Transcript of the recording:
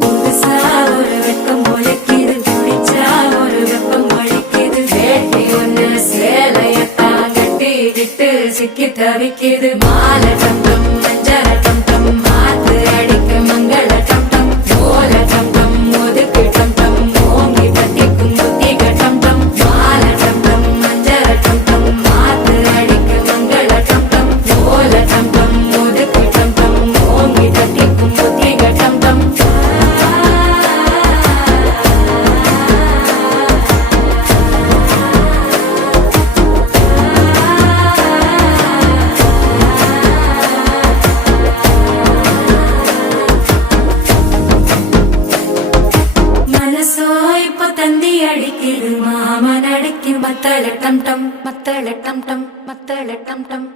புதுசா ஒரு வெக்கம் முளைக்குது, குடிச்சா ஒரு வெப்பம் ஒழிக்குது. வேட்டி ஒண்ணு சேலையத்தான் கட்டிக்கிட்டு சிக்கி தவிக்குது. மாலை டம் டம் மஞ்சள டம் டம் மாத்து அடிக்க மங்கள டம் டம் ஓல டம் டம் ஒதுக்கு டம் டம் ஓங்கி தட்டிக்கும் புத்திக டம் டம். மாலை டம் டம் மஞ்சள டம் டம் மாத்து அடிக்க மங்கள டம் டம் ஓல டம் டம் ஒதுக்கு டம் டம் ஓங்கி தட்டிக்கும் புத்திக டம் டம். மனசோ இப்ப தந்தி அடிக்குது, மாமன் அடிக்கு மத்தள டம் டம் மத்தள டம் டம் மத்தள டம் டம்.